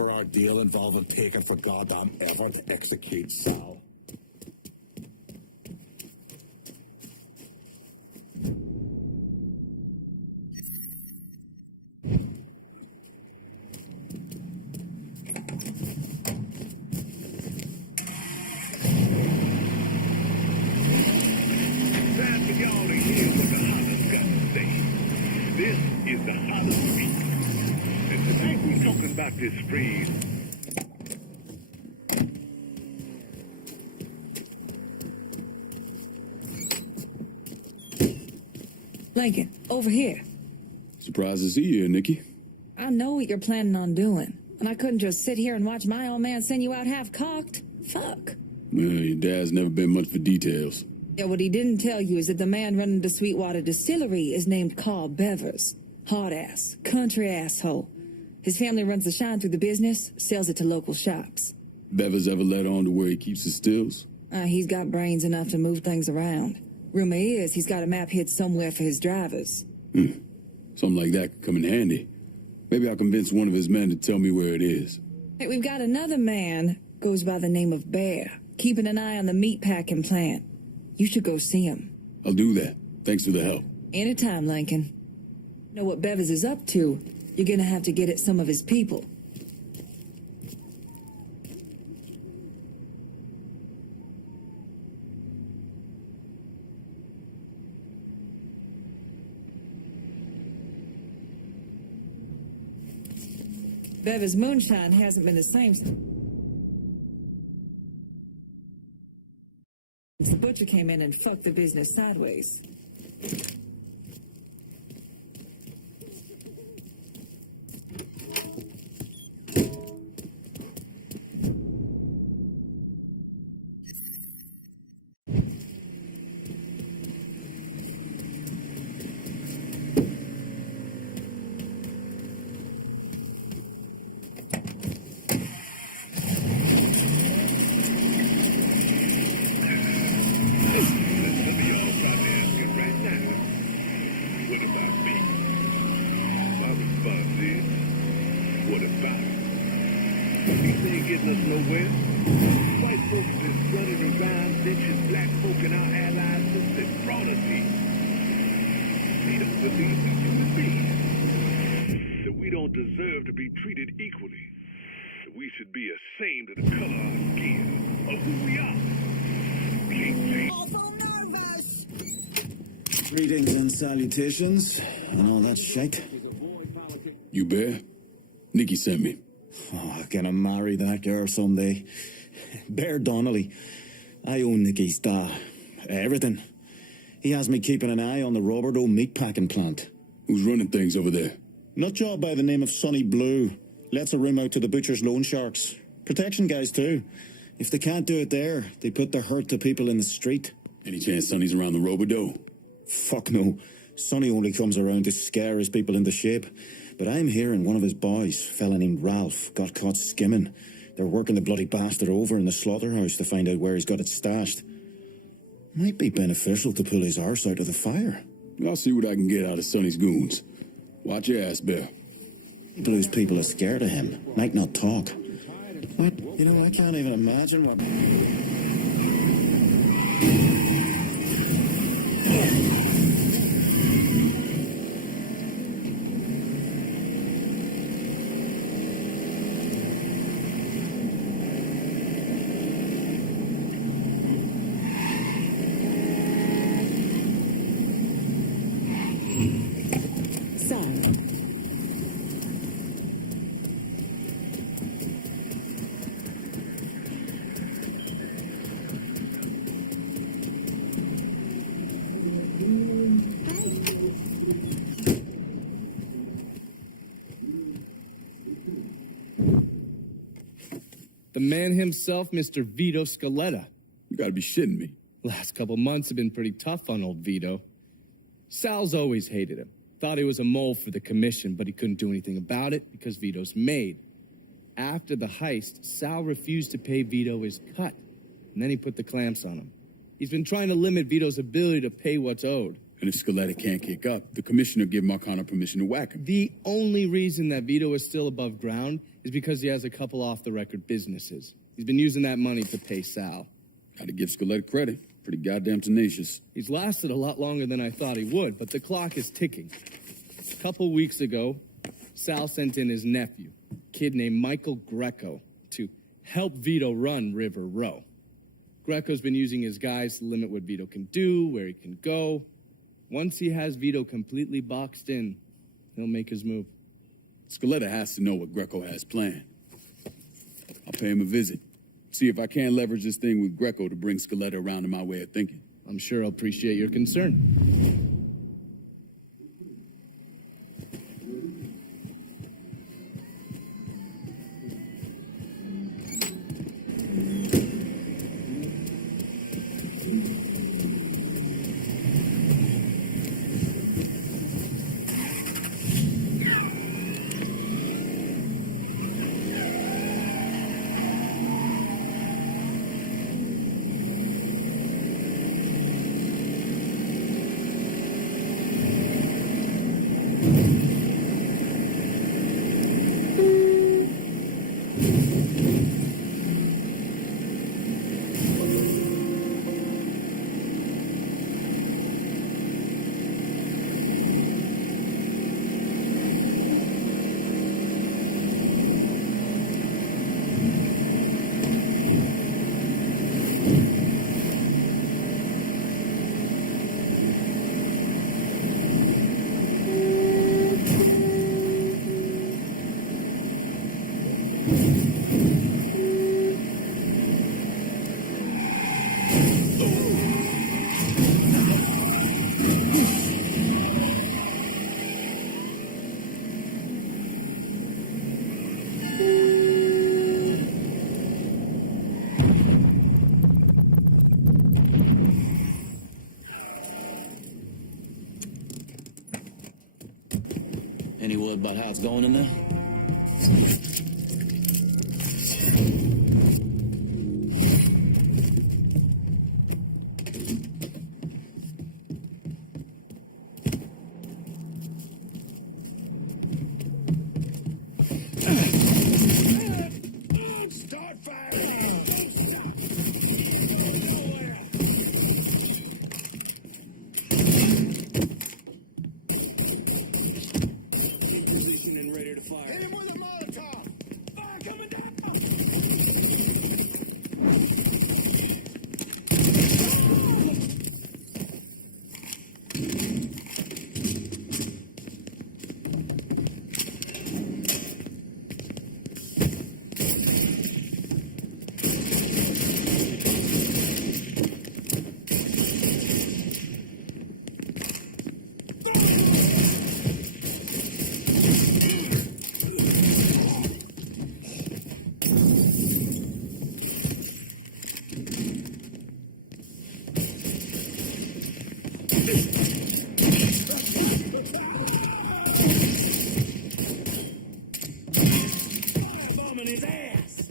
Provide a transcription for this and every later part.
remember our deal involving taking for goddamn ever to execute Sal? This freeze. Lincoln, over here. Surprised to see you, Nikki. I know what you're planning on doing, and I couldn't just sit here and watch my old man send you out half-cocked. Fuck. Well, your dad's never been much for details. Yeah, what he didn't tell you is that the man running the Sweetwater Distillery is named Carl Bevers. Hard-ass, country asshole. His family runs the shine through the business, sells it to local shops. Bevers ever let on to where he keeps his stills? He's got brains enough to move things around. Rumor is he's got a map hid somewhere for his drivers. Something like that could come in handy. Maybe I'll convince one of his men to tell me where it is. Hey, we've got another man, goes by the name of Bear, keeping an eye on the meatpacking plant. You should go see him. I'll do that. Thanks for the help. Anytime, Lincoln. Know what Bevers is up to? You're gonna have to get at some of his people. Bevers' moonshine hasn't been the same since the butcher came in and fucked the business sideways. Deserve to be treated equally. That we should be ashamed of the color of our skin, of who we are. Awful nervous! Greetings and salutations, and all that shite. You Bear? Nikki sent me. Oh, I'm gonna marry that girl someday. Bear Donnelly. I own Nicky's everything. He has me keeping an eye on the Roberto meatpacking plant. Who's running things over there? Nutjob by the name of Sonny Blue. Lets a room out to the butcher's loan sharks. Protection guys, too. If they can't do it there, they put the hurt to people in the street. Any chance Sonny's around the Robidoux? Fuck no. Sonny only comes around to scare his people into shape. But I'm hearing one of his boys, fella named Ralph, got caught skimming. They're working the bloody bastard over in the slaughterhouse to find out where he's got it stashed. Might be beneficial to pull his arse out of the fire. I'll see what I can get out of Sonny's goons. Watch your ass, Bear. Blue's people are scared of him. Might not talk. But, you know, I can't even imagine what... The man himself, Mr. Vito Scaletta. You gotta be shitting me. Last couple months have been pretty tough on old Vito. Sal's always hated him. Thought he was a mole for the commission, but he couldn't do anything about it because Vito's made. After the heist, Sal refused to pay Vito his cut, and then he put the clamps on him. He's been trying to limit Vito's ability to pay what's owed. And if Scaletta can't kick up, the commissioner give Marcano permission to whack him. The only reason that Vito is still above ground is because he has a couple off-the-record businesses. He's been using that money to pay Sal. Gotta give Scaletta credit. Pretty goddamn tenacious. He's lasted a lot longer than I thought he would, but the clock is ticking. A couple weeks ago, Sal sent in his nephew, a kid named Michael Greco, to help Vito run River Row. Greco's been using his guys to limit what Vito can do, where he can go. Once he has Vito completely boxed in, he'll make his move. Scaletta has to know what Greco has planned. I'll pay him a visit. See if I can't leverage this thing with Greco to bring Scaletta around to my way of thinking. I'm sure he'll appreciate your concern. Any word about how it's going in there? Start firing! Position and ready to fire. Hit him with a Molotov! Fire coming down! Bomb in his ass!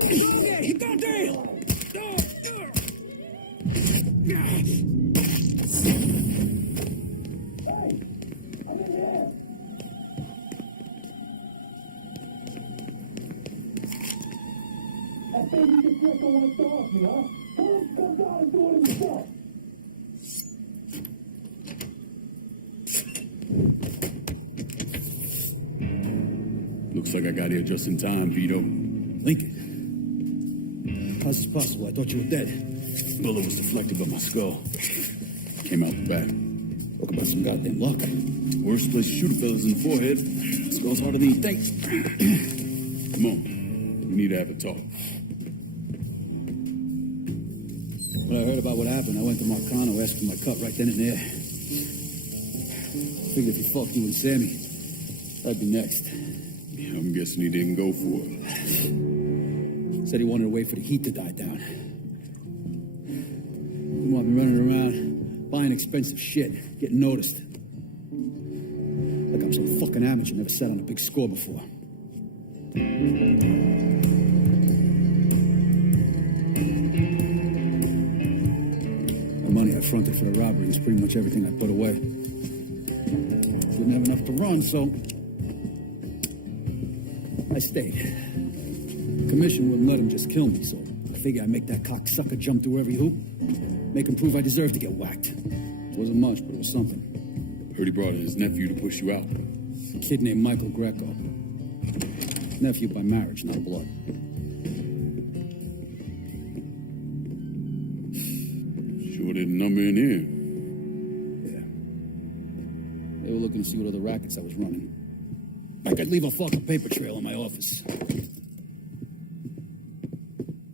Yeah, he gone down! Looks like I got here just in time, Vito. Lincoln. How's this possible? I thought you were dead. Bullet was deflected by my skull. Came out the back. Talk about some goddamn luck. Worst place to shoot a fella's in the forehead. Skull's harder than you think. Come on. We need to have a talk. When I heard about what happened, I went to Marcano, asked for my cut right then and there. Figured if he fucked you and Sammy, I'd be next. Yeah, I'm guessing he didn't go for it. Said he wanted to wait for the heat to die down. Didn't want me running around, buying expensive shit, getting noticed. Like I'm some fucking amateur, never sat on a big score before. The money I fronted for the robbery was pretty much everything I put away. Didn't have enough to run, so I stayed. The commission wouldn't let him just kill me, so I figured I'd make that cocksucker jump through every hoop, make him prove I deserve to get whacked. It wasn't much, but it was something. Heard he brought in his nephew to push you out. A kid named Michael Greco. Nephew by marriage, not blood. Sure didn't number in here. Yeah. They were looking to see what other rackets I was running. I could leave a fucking paper trail in my office.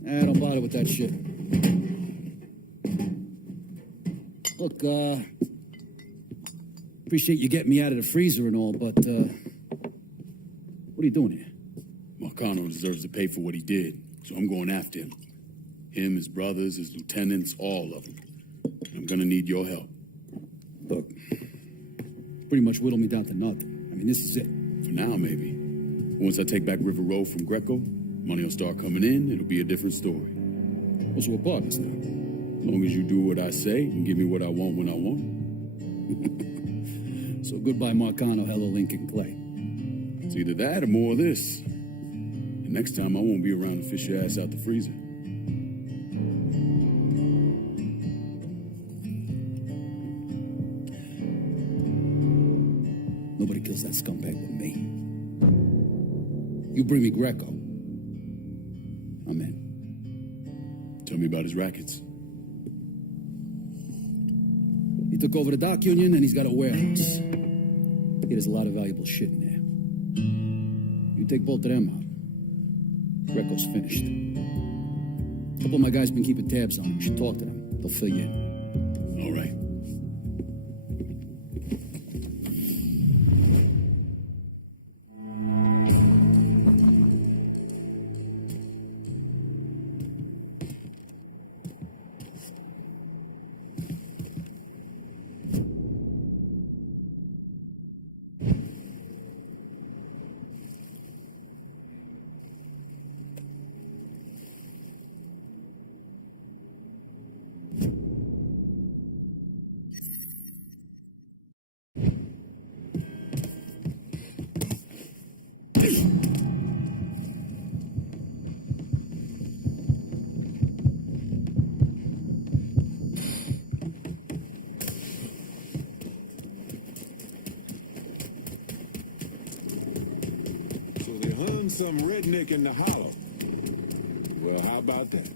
Don't bother with that shit. Look, appreciate you getting me out of the freezer and all, but, what are you doing here? Marcano deserves to pay for what he did, so I'm going after him. Him, his brothers, his lieutenants, all of them. I'm gonna need your help. Look, pretty much whittled me down to nothing. I mean, this is it. For now, maybe. Once I take back River Road from Greco, money will start coming in, it'll be a different story. What's your partners now? As long as you do what I say and give me what I want when I want it. So goodbye, Marcano, hello, Lincoln Clay. It's either that or more of this. And next time, I won't be around to fish your ass out the freezer. Nobody kills that scumbag with me. You bring me Greco, I'm in. Tell me about his rackets. He took over the dock union and he's got a warehouse. He has a lot of valuable shit in there. You take both of them out, Greco's finished. A couple of my guys been keeping tabs on him. You should talk to them. They'll fill you in. All right. So they hung some redneck in the hollow. Well, how about that?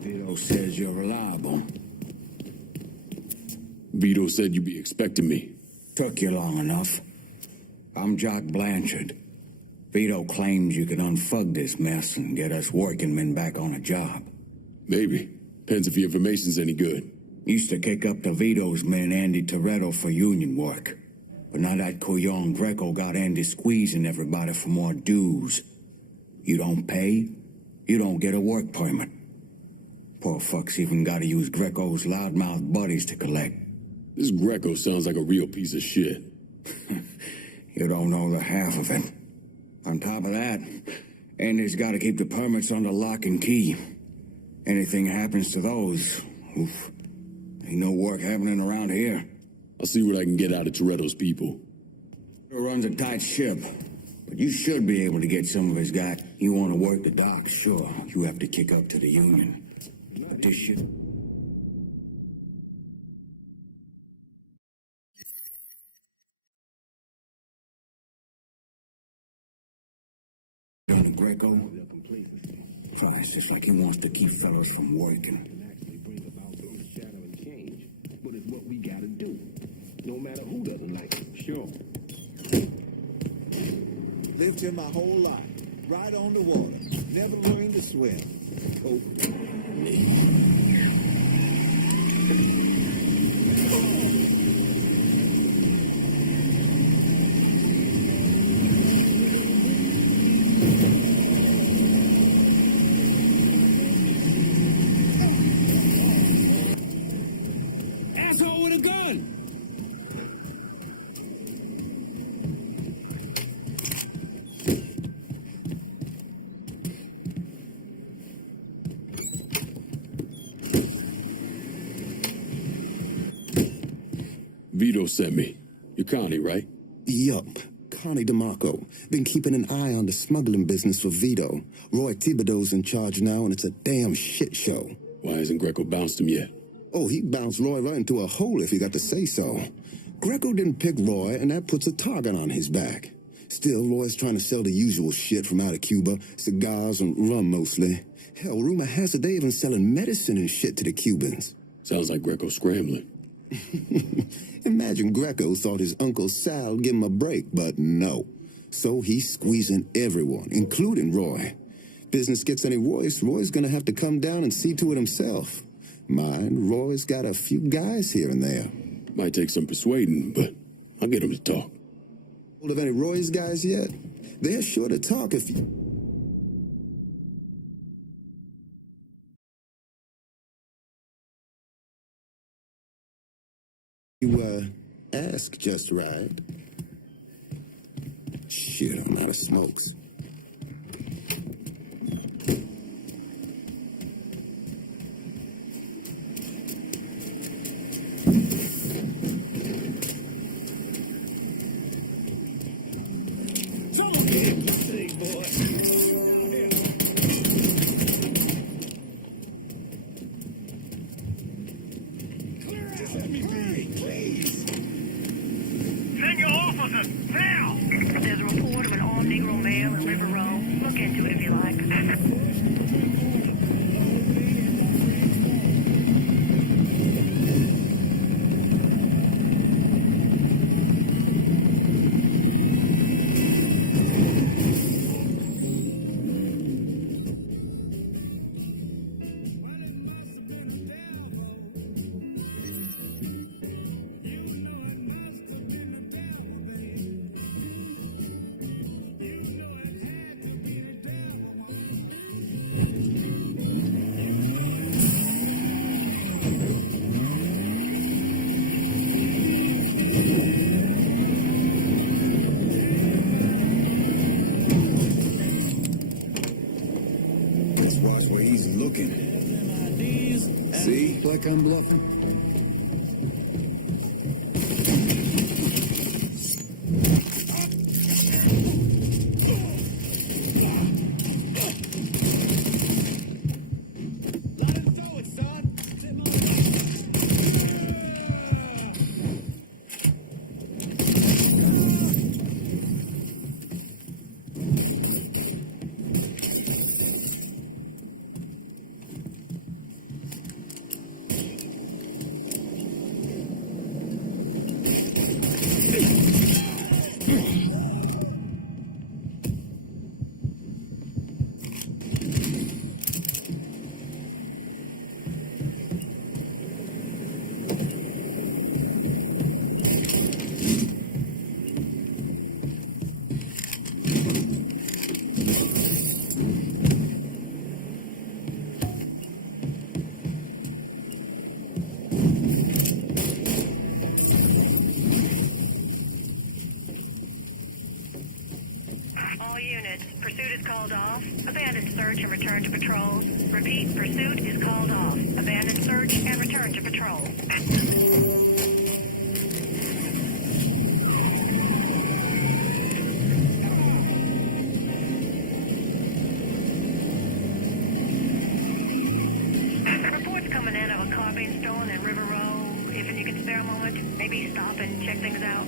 Vito says you're reliable. Vito said you'd be expecting me. Took you long enough. I'm Jock Blanchard. Vito claims you can unfug this mess and get us working men back on a job. Maybe. Depends if the information's any good. Used to kick up to Vito's man Andy Toretto for union work. But now that Couillon Greco got Andy squeezing everybody for more dues. You don't pay, you don't get a work permit. Poor fuck's even gotta use Greco's loudmouth buddies to collect. This Greco sounds like a real piece of shit. You don't know the half of it. On top of that, Andy's got to keep the permits under lock and key. Anything happens to those, oof, ain't no work happening around here. I'll see what I can get out of Toretto's people. He runs a tight ship, but you should be able to get some of his guys. You want to work the docks, sure. You have to kick up to the union. But this shit... Donnie Greco? It's just like he wants to keep fellas from working. But it's what we gotta do. No matter who doesn't like it. Sure. Lived here my whole life. Right on the water. Never learned to swim. Oh. Asshole with a gun! Vito sent me. You're Connie, right? Yup. Connie DeMarco. Been keeping an eye on the smuggling business for Vito. Roy Thibodeau's in charge now, and it's a damn shit show. Why hasn't Greco bounced him yet? Oh, he bounced Roy right into a hole if he got to say so. Greco didn't pick Roy, and that puts a target on his back. Still, Roy's trying to sell the usual shit from out of Cuba. Cigars and rum, mostly. Hell, rumor has it they even selling medicine and shit to the Cubans. Sounds like Greco's scrambling. Imagine Greco thought his Uncle Sal would give him a break, but no. So he's squeezing everyone, including Roy. Business gets any worse, Roy's gonna have to come down and see to it himself. Mind, Roy's got a few guys here and there. Might take some persuading, but I'll get him to talk. Hold of any Roy's guys yet? They're sure to talk if you... You, ask just right. Shit, I'm out of smokes. Send your officers, now! There's a report of an armed Negro male in River Row. Look into it if you like. Let's watch where he's looking. See, like I'm bluffing. All units, pursuit is called off. Abandon search and return to patrol. Repeat, pursuit is called off. Abandon search and return to patrol. Reports coming in of a car being stolen in River Row. If you can spare a moment, maybe stop and check things out.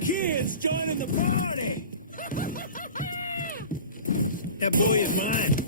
Kids joining the party! That boy is mine.